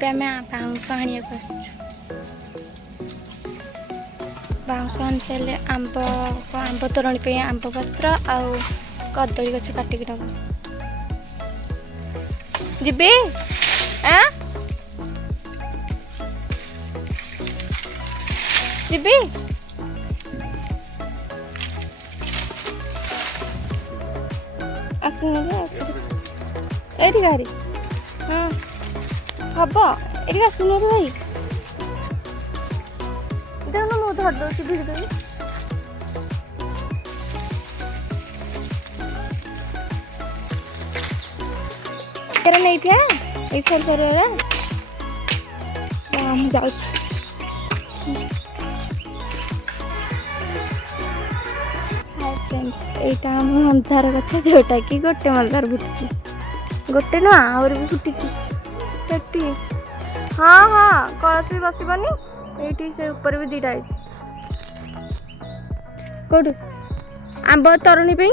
ଏବେ ଆମେ ବାଉଁଶ ଆଣିବାକୁ ଆସିଛୁ। बाउंस आनी आंब तोरणी पे आंब पत्र आउ कदली गछ काटिक नब जी जी आसुन ये गाड़ी हाँ हम ये आसुन भाई देखो मैं धर दौर भिड़ देवी नहीं था ये सर सर जाऊँ यहाँ मंदार गछ जोटा कि गोटे मंदार फुटी गोटे नुह आहुरी भी फुटी हाँ हाँ कलसी बसबनी ये से ऊपर भी दीटा है कौटू आंब तरुणी पे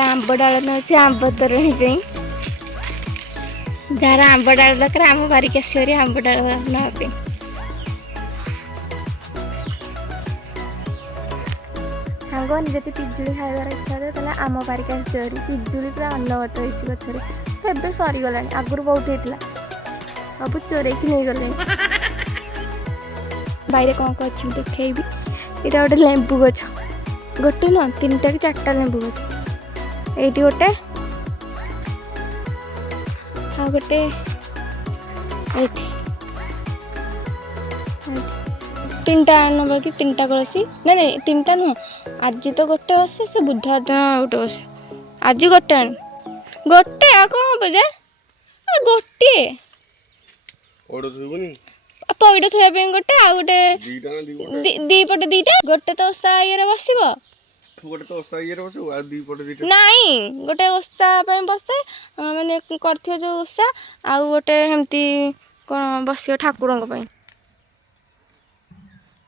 आंब डाल न आंब तरुणी पे जार आंब डाल दरकार आंब बारिक आसरी आंब डाल नापे सांगने जब पिजुली खाइबार इच्छा थे आम बारिक आसरी पिजुली पूरा अनवत होती गचर एवं सरीगला आगुरी बहुत होता सब चोरे नहीं गले बाहर कौन कौन अच्छी देखी यहाँ गोटे लेंबू गछ गोटे नुह 3टा कि 4टा लेंबू गछ ये गोटे आ गोटे 3टा नब कि 3टा कलसी नहीं 3टा नुह आज तो गोटे बसे से बुधवार दिन गोटे बसे आज गोटे गोटे आ कौन हम जे गोटे पैड थोड़ा गोटे आ गोटे दीपटे दीटा गोटे तो ओषा ये बस नाई गोटे ओषा बसे माने कर जो ओषा आ गोटे हेमती कौन बस ठाकुर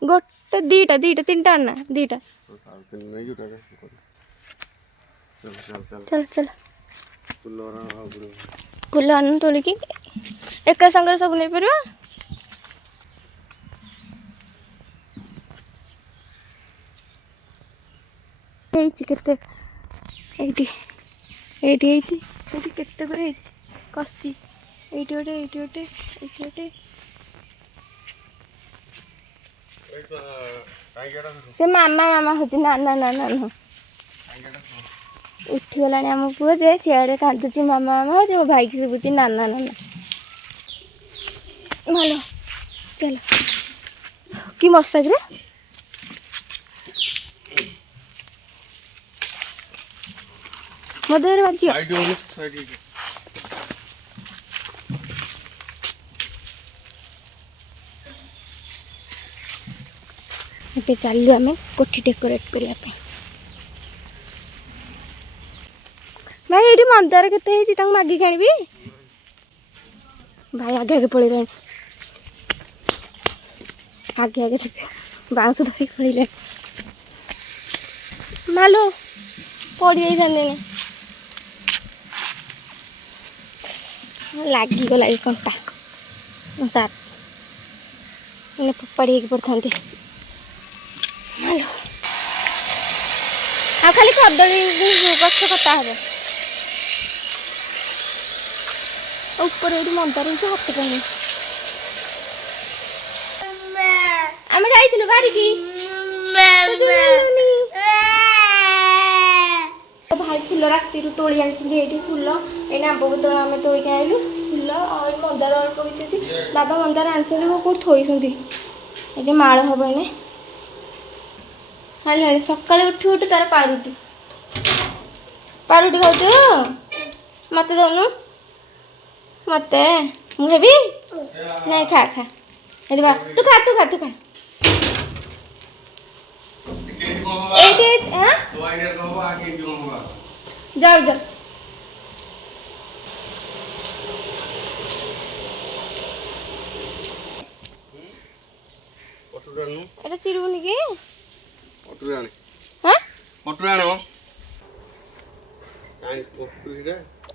गोटे दीटा 3टा ना दीटा चल चल फुल अन्न तोलिकी एक संगे सब नहीं पार केते कसी ये से मामा मामा हूँ ना ना ना ना ना उठीगला आम पुओ जे सियाड़े कांदुची मामा मामा हो मो भाई की शुभुची नाना नाना भल चल कि मशा रे मो देहरे बाजी ये चलू आम कोठी डेकोरेट करने भाई ये मंदार के मागिक आनी भाई आगे आगे पड़े आगे आगे बाउंस धरिक पड़े मालो पड़ जाते लगिगला कंटा साथ फोपाड़ी पड़ता मालो आ खाली कदली गछ कटा हे ऊपर ये मंदार हाथ पानी आम जाइलु बाहर की भाई फूल राति तोड़ी आनी फूल ये आंब बोतल आम तोड़िक आइलु फूल और मंदार अल्प किसी अच्छी बाबा मंदार आनी कौट थोड़ी ये माड़ हम एने हाँ सकाले उठी उठी तार पारुटी खाऊ मत दौनु मत मुझे नहीं खा खा तू खा तू खा तू खा जाओ जाओ এটা চিরুনি হ্যাঁ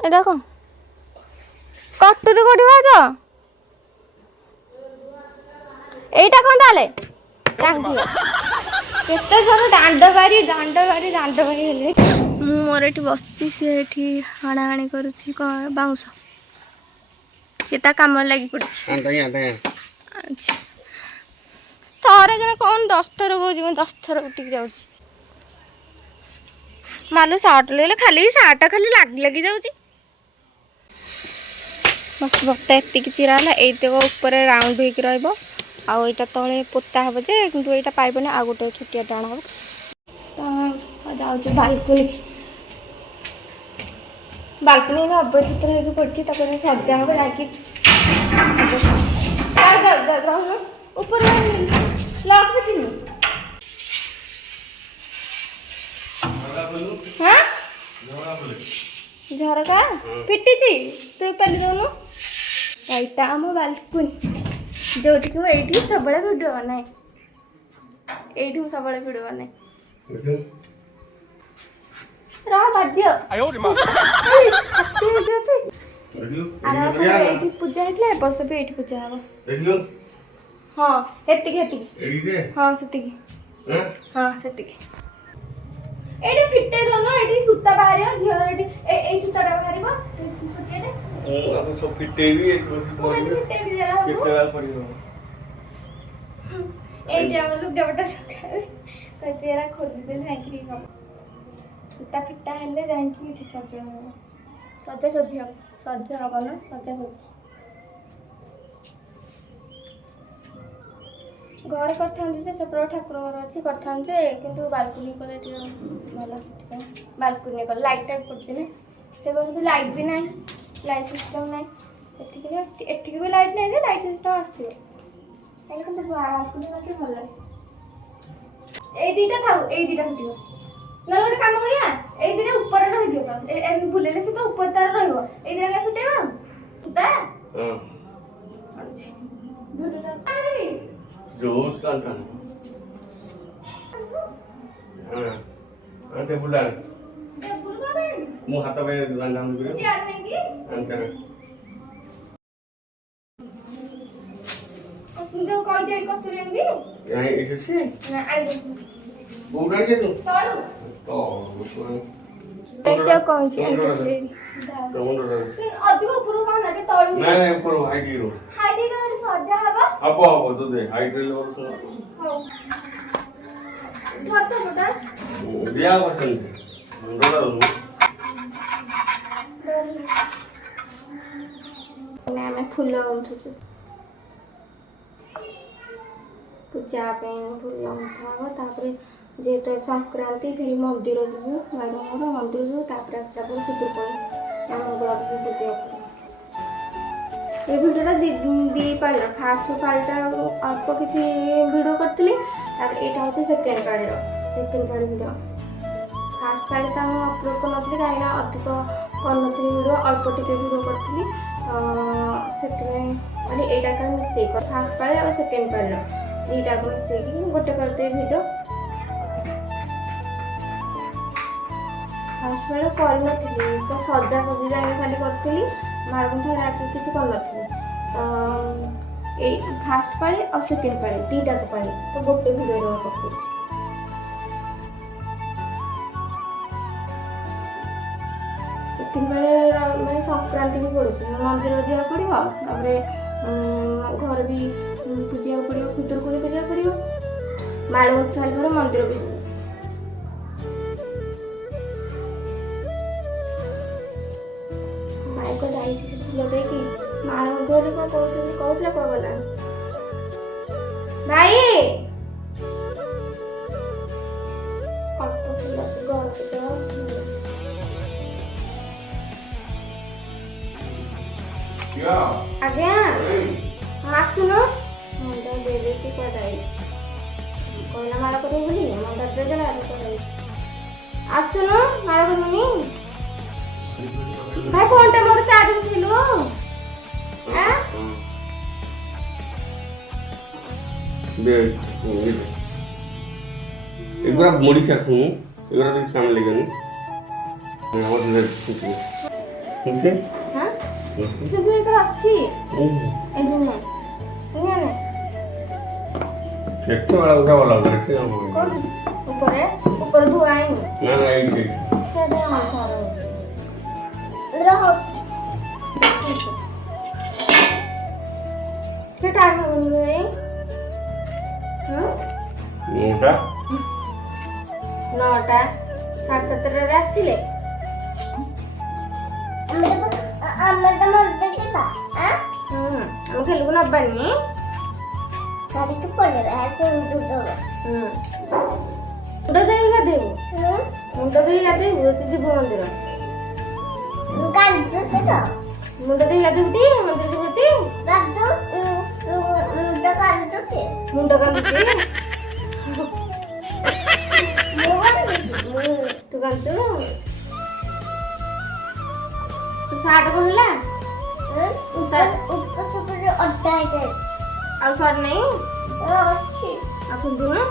এটা କଣ କଟୁରୀ କୋଉଠି ଭାଉଜ ଏଇଟା କଣ ତାହେଲେ କେତେ ଥର ଦାଣ୍ଡ ବାରି ହେଲେ ମୁଁ ମୋର ଏଠି ବସିଛି ସେ ଏଠି ହାଣାହାଣି କରୁଛି କ'ଣ ବାଉଁଶ ସେ ତା କାମରେ ଲାଗି ପଡ଼ିଛି ଥର କିନା କ'ଣ 10 ଥର କହୁଛି ମୁଁ 10 ଥର ଉଠିକି ଯାଉଛି ମାଲୁ ସାର୍ଟ ଲଗେଇଲେ ଖାଲି ସାର୍ଟଟା ଖାଲି ଲାଗି ଯାଉଛି ବସ ବକ୍ତା ଏତିକି ଚିରା ହେଲା ଏଇତକ ଉପରେ ରାଉଣ୍ଡ ହେଇକି ରହିବ ଆଉ ଏଇଟା ତଳେ ପୋତା ହେବ ଯେ କିନ୍ତୁ ଏଇଟା ପାଇବନି ଆଉ ଗୋଟେ ଛୋଟିଆ ଟାଣ ହେବ ତ ଯାଉଛୁ ବାଲକୋନି ଅବଚିତ୍ର ହେଇକି ପଡ଼ିଛି ତାପରେ ସଜା ହେବ ଯାଇକି ଉପରେ ଲକ୍ ଫିଟିନି ହଁ ଝରକା ଫିଟିଛି ତୁ ପେଲି ଦେଉନୁ ଏଇଟା ଆମ ବାଲକୋନି ଯୋଉଠିକି ମୁଁ ଏଇଠି ସବୁବେଳେ ଭିଡ଼ିଓ ବନାଏ ଏଇଠି ମୁଁ ସବୁବେଳେ ଭିଡ଼ିଓ ବନାଏ ରହ ବାଧ୍ୟ ଏଇଠି ପୂଜା ହେଇଥିଲା ଏ ବର୍ଷ ବି ଏଇଠି ପୂଜା ହବ ହଁ ଏତିକି ହଁ ସେତିକି ହଁ ସେତିକି ଏଇଠି ଫିଟେଇ ଦଉନ ଏଇଠି ସୂତା ବାହାରିବ ଝିଅର ଏଇଠି ଏଇ ସୂତାଟା ବାହାରିବ ଏଇଠି ଆମର ଲୁଗାପଟା ଶୁଖାବେ ଏରା ଖୋଲିଦେଲେ ଯାଇକି ହବ ସୂତା ଫିଟା ହେଲେ ଯାଇକି ଏଠି ସଜା ହବ ସଜାସଜି ହବ ନା ସଜାସଜି ଘରେ କରିଥାନ୍ତି ଯେ ସେପଟେ ଠାକୁର ଘର ଅଛି କରିଥାନ୍ତି ଯେ କିନ୍ତୁ ବାଲକୋନି କଲେ ଟିକେ ଭଲ ସେଥିପାଇଁ ବାଲକୋନି କଲେ ଲାଇଟ୍ଟା ପଡ଼ୁଛି ନା ସେ ଘରେ ବି ଲାଇଟ୍ ବି ନାହିଁ ଲାଇଟ୍ ସିଷ୍ଟମ୍ ନାହିଁ ଏଠିକି ବି ଲାଇଟ୍ ନାହିଁ ଯେ ଲାଇଟ୍ ସିଷ୍ଟମ୍ ଆସିବ ହେଲେ କିନ୍ତୁ ବାଲକୋନି ମୋତେ ଭଲ ଲାଗେ ଏଇ ଦୁଇଟା ଥାଉ ଏଇ ଦୁଇଟା ଫୁଟିବ ନହେଲେ ଗୋଟେ କାମ କରିବା ଏଇ ଦିଟା ଉପରେ ରହିଯିବ ତ ଏମିତି ବୁଲେଇଲେ ସେ ତ ଉପରେ ତାର ରହିବ ଏଇ ଦିଟା ଫୁଟେଇବା ସୂତା Jus kan kan. Ante bulan. Mu hata be dandam dulu. Ante. जो कोई जेड को तुरंत भी यहाँ इसे से ना आई बुरा के तू तोड़ो तो देखियो कौन सी तो मुंडो अधिक ऊपर का ना के तोड़ो नहीं ऊपर हाइट रो हाइट का सजा हबा अब तो दे हाइट रे और सुन हो छोटा बता दिया बसन मुंडो रो ना मैं फूल उठुछु पूजा फूल उठा तापर जेहेतु संक्रांति फिर मंदिर जीवु मैडम मंदिर जीवु तापर आसला पर पितृपक्ष मंगला पूजा ये भिडियोटा दी पार्ट फास्ट पार्टा अल्प किसी वीडियो करती यहाँ हूँ second part video fast part तो मुझे अपलोड कर नी कहीं अधिक कर वीडियो अल्प टे वीडियो करी से यहाँ मिसे फास्ट पार्ट और सेकेंड पार्ट दुईटा को मिसे गोटे करदे वीडियो फास्ट पार्ट कर तो सजा सजी जाए खाली करी मार्गंठ आगे किसी कर फास्ट पाली और सेकेंड पाली दीटा को पाली तो गोटे भिडियो पकड़ सेकेंड पाली मैं संक्रांति भी पड़ू मंदिर जावा पड़ो घर भी पूजा पड़ो पितृपक्ष पूजा पड़ो माड़गंठ सारे मंदिर भी भाई को जाई से फूल देकी माळ मधुर को कहउतला को गला भाई अल्प फूल घर के क्या आज्ञा आसुनो मुंडा देवे की पदाई कोइला माळ करे बोली मुंडा दे देला करे आसुनो माळ करूनी भाई फोन टा मोर चार्ज बसिलु हां दे ଏଗୁଡ଼ା ମୋଡ଼ି ସାଥୁ ଏଗୁଡ଼ା କିଛି କାମ ଲାଗିବନି হ্যাঁ শুধু এটা ଅଛି ଏଠୁ ନା ସେଠି ବେଳା ଉଠା ଭଲ ଏଠି କୋଉଠି ଉପରେ ଉପରେ ଧୁଆ ହେଇନି ନା ନା ଏଇଠି ସେଟା ରହ के टाइम में बनी हुई ନଅଟା 9टा 7:30 ରେ ଆସିଲେ ଆମେ ଖେଲକୁ ନବାନି ମୁଣ୍ଡ ଧୋଇ ଗାଧେଇବୁ ମୁଣ୍ଡ ଧୋଇ ଗାଧେଇବୁ ତୁ ଯିବୁ ମନ୍ଦିର ମୁଣ୍ଡ ଧୋଇ ଗାଧେଇବୁ ଟି ମନ୍ଦିର ଯିବୁ ଟି ମୁଣ୍ଡ କାନ୍ଦୁଛି ତୁ କାନ୍ଦୁଛୁ ତୁ ସାର୍ଟ କଣ ହେଲା ଆଉ ସାର୍ଟ ନାହିଁ ଆଉ ପିନ୍ଧୁନୁ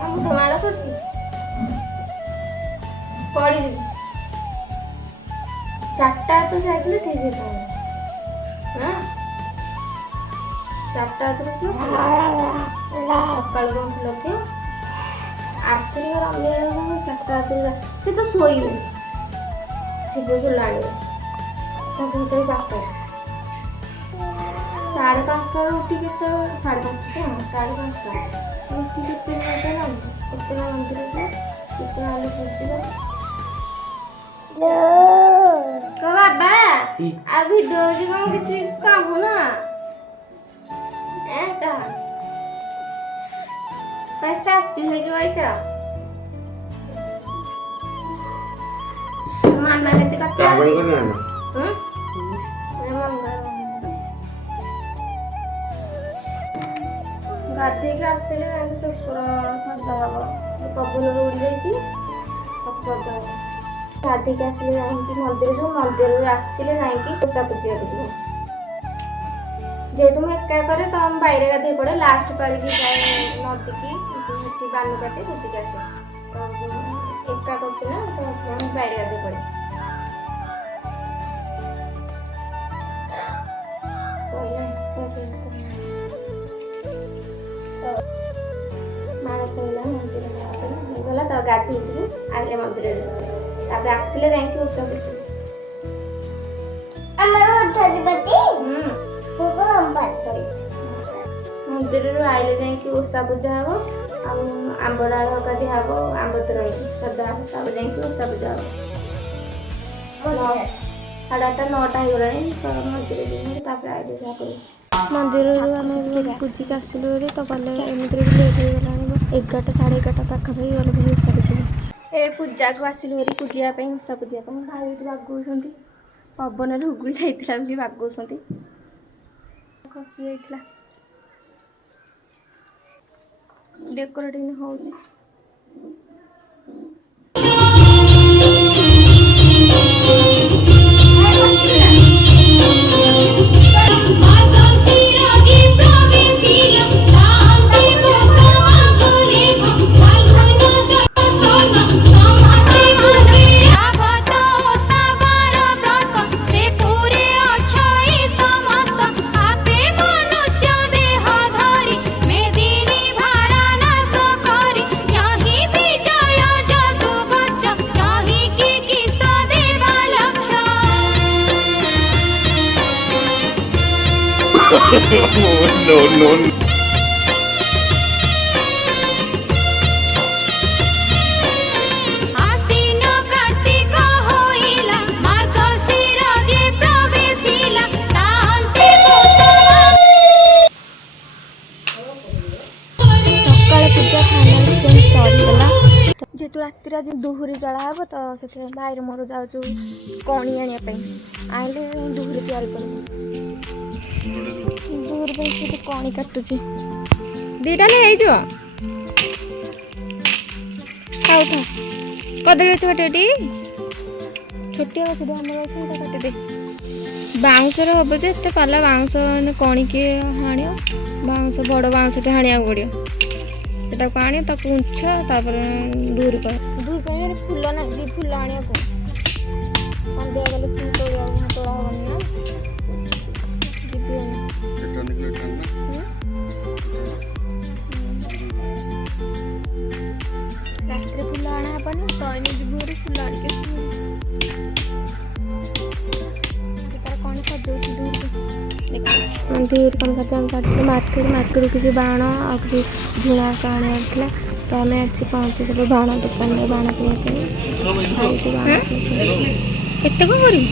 ମୁଁ ତ ମାଡ଼ କରୁଛି ପଡ଼ିଯିବୁ 4ଟା ତ ଯାଇଥିଲେ ଠିକ୍ ହେଇଥାନ୍ତା ହଁ 4ଟା ତ ସକାଳୁ କ'ଣ ଲକ୍ଷ୍ୟ ଆସିଥିଲି ରଞ୍ଜନ 4ଟା ସେ ତ ଶୋଇବେ ଶିବ ଝୁଲା ଆଣିବେ ତାଙ୍କ ଭିତରେ 4ଟା 5:30 ଉଠି କେତେବେଳେ 5:30 ଉଠି କେତେ ମନ୍ଦିର କେତେ ଆଲୁ ପହଞ୍ଚିବ ବାବା ଆଉ ଭିଡ଼ିଓ ଅଛି କ'ଣ କିଛି କାମ ନା ଷ୍ଟାଚୁ ହେଇକି ବଇଛ ମାନା କେତେ କଥା ଗାଧେଇକି ଆସିଲେ ଯାଇକି ସେ ସଜା ହବ ପବନରୁ ଉଡ଼ି ଯାଇଛି ସଜା ହବ ଗାଧେଇକି ଆସିଲେ ଯାଇକି ମନ୍ଦିରରୁ ଆସିଲେ ଯାଇକି ଓଷା ପୂଜା କରିବ ଯେହେତୁ ମୁଁ ଏକା କରେ ତ ମୁଁ বাইরে ଗାଧେଇ ପଡ଼େ ଲାଷ୍ଟ ପାଳିକି ଯାଏ ନଦୀକି ସେଠି ବାନୁ କାଟେ ବୁଝିକି ଆସେ ତ ଏକା କରୁଛି ନା ତ ମୁଁ বাইরে ଗାଧେଇ ପଡ଼େ ମାଳ ଶୋଇଲା ମନ୍ଦିର ହେଇଗଲା ତ ଗାଧେଇ ଯିବୁ ଆଇଲେ ମନ୍ଦିରରେ ତାପରେ ଆସିଲେ ଯାଇକି ଓଷା ପୂଜା ମନ୍ଦିରରୁ ଆଇଲେ ଯାଇକି ଓଷା ପୂଜା ହବ ଆଉ ଆମ୍ବ ଡାଳ ହକା ଦିଆ ହବ ଆମ୍ବ ତୋରଣୀ ସଜା ହବ ତାପରେ ଯାଇକି ଓଷା ପୂଜା ହବ 8:30 9ଟା ହେଇଗଲାଣି ତ ମନ୍ଦିର ଯିବୁ ତାପରେ ଆଇଲେ ଯାହା କରିବୁ ମନ୍ଦିରରୁ ଆମେ ପୂଜିକି ଆସିଲୁ ବୋଲି ତ ଗଲେ ଏମିତିରେ ବି ଲେଟ୍ ହେଇଗଲାଣି 11ଟା 11:30 ପାଖାପାଖି ଗଲେ ପୁଣି ଓଷା ପୂଜିବୁ ଏ ପୂଜାକୁ ଆସିଲୁ ବୋଲି ପୂଜିବା ପାଇଁ ଓଷା ପୂଜିବା ପାଇଁ ଭାଇ ଏଠି ବାଗଉଛନ୍ତି ପବନରେ ହୁଗୁଳି ଯାଇଥିଲା ବୋଲି ବାଗଉଛନ୍ତି ଖସି ଯାଇଥିଲା ଡେକୋରେଟିଂ ହଉଛି no. जेहेतु राति आज दुहुरी जला हे तो से भाई मोर जाऊँ कणी आने आइले दुहुरी तैयारी कर दुहुरी कणी काटुची 2टा ले खाऊ कदली छोटी छोटी आम काटे दे ବାଉଁଶରେ ହବ ଯେ ଏତେ ପାଲା ବାଉଁଶ କଣିକି ହାଣିବ ବାଉଁଶ ବଡ଼ ବାଉଁଶଟେ ହାଣିବାକୁ ପଡ଼ିବ ସେଟାକୁ ଆଣିବ ତାକୁ ଉଁଛ ତାପରେ ଦୂର କର ଦୂର ପାଇଁ ଫୁଲ ନାହିଁ ଫୁଲ ଆଣିବାକୁ ସନ୍ଧ୍ୟା ଗଲେ ଫୁଲ ତୋଳିବାକୁ ତୋଳା ହବନି ନା ଯିବିନି ରାତିରେ ଫୁଲ ଆଣା ହବନି ତଇନେ ଯିବୁ ଗୋଟେ ଫୁଲ ଆଣିକି ତାର କ'ଣ ସଜଉଛି ଦୂର କ'ଣ ସଜାଇଥିଲେ ମାର୍କେଟରୁ କିଛି ବାଣ ଆଉ କିଛି ଝୁଣା ଆଣିବାର ଥିଲା ତ ଆମେ ଆସି ପହଞ୍ଚିଦେବୁ ବାଣ ଦୋକାନରେ ବାଣ କିଣିବା ପାଇଁ କେତେ କ'ଣ କରିବୁ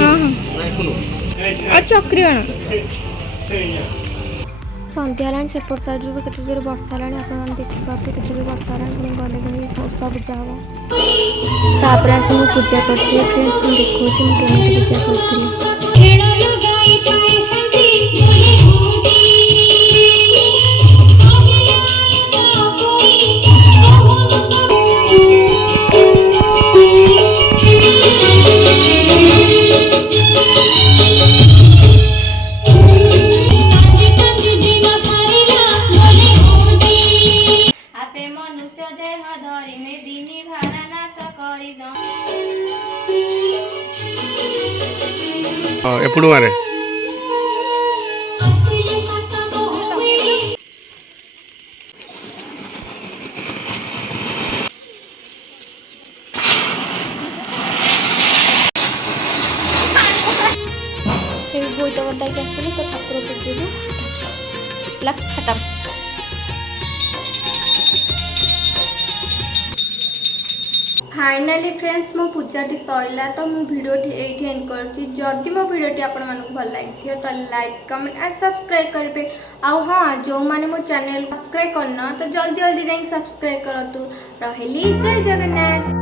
ହଁ ହଁ ଆଉ ଚକ୍ରି ବାଣ ସନ୍ଧ୍ୟା ହେଲାଣି ସେପଟ ସାଇଡ଼୍ରୁ ବି କେତେ ଜୋରେ ବର୍ଷା ହେଲାଣି ଆପଣମାନେ ଦେଖିପାରୁଥିବେ କେତେ ଜୋରେ ବର୍ଷା ହେଲାଣି ପୁଣି ଗଲେ ପୁଣି ଓଷା ପୂଜା ହେବ ତାପରେ ଆସି ମୁଁ ପୂଜା କରିଥିଲି ଫ୍ରେଣ୍ଡସ୍ ମୁଁ ଦେଖାଉଛି ମୁଁ କେମିତି ପୂଜା କରିଥିଲି ఎప్పుడు మరి ବୋଇତ ବନ୍ଦାକି ଆସିଲି ତ ଠାକୁର ପୂଜିଲୁ ଖତମ फाइनाली फ्रेंड्स मो पूजाटी सैला तो मु भिडियोटी एठी एंड करछि जदि मो भिडियोटी आपण मानक भल लागिथियो तो लाइक कमेंट एंड सब्सक्राइब करिवे आ हां जो माने मो चैनल सब्सक्राइब करना तो जल्दी जल्दी जाई सब्सक्राइब करतु रहिली जय जगन्नाथ।